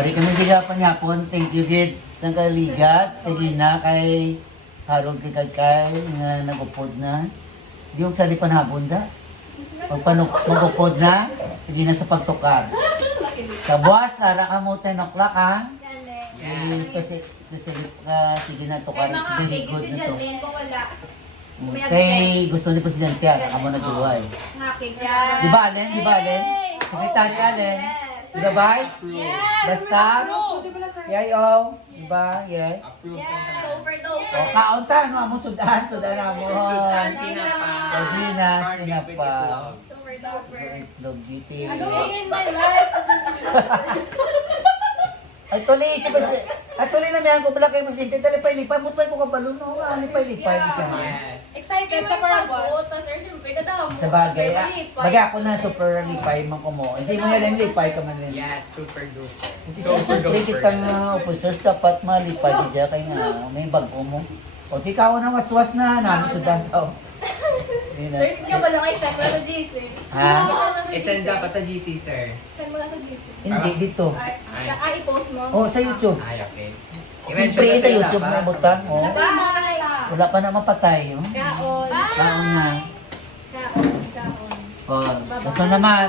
Hari kami bigapan yapon. Thank you gid sa kaligat. Sige na kay harong kay nga nagupod na. Di yung salipan hapon da. Magupod na. Sige na sa pagtukar. Sa buwas, ara ka mo 10 o'clock ha. Specific sige na tukar. It's very good na to. Kay gusto ni Presidente ara ka mo nagduway. Di ba Allen? Di ba Allen? Secretary Allen? Di ba Vice? Basta? PIO? Di ba? Yes. O, kaunta, ano mo sudan mo. Sardinas, tinapa. Itlog, biti. Ay, tuloy si Presidente. At tuloy na miyan ko pala kay Presidente. Talipay-lipay. Mutay ko kabalo, no? Lipay-lipay. Excited sa parabot. Sa bagay. Bagay ako na super lipay man ko mo. Hindi mo yan lipay ka man yan. Yes, super duper. Super duper. Kitang officers dapat malipay dyan kay nga may bago mo. O di ka na waswas na namin sudan daw. Sir, hindi ka ba lang expect mo sa GC? Ha? I-send dapat sa GC, sir. Send mo lang sa GC. Hindi dito. I-post mo? Oh, sa YouTube. Ay, okay. Siyempre sa YouTube na butang. Oh. Bye! Wala pa na mapatay. Oh. Kaon. Kaon na. Kaon. Kaon. Oh, basta naman.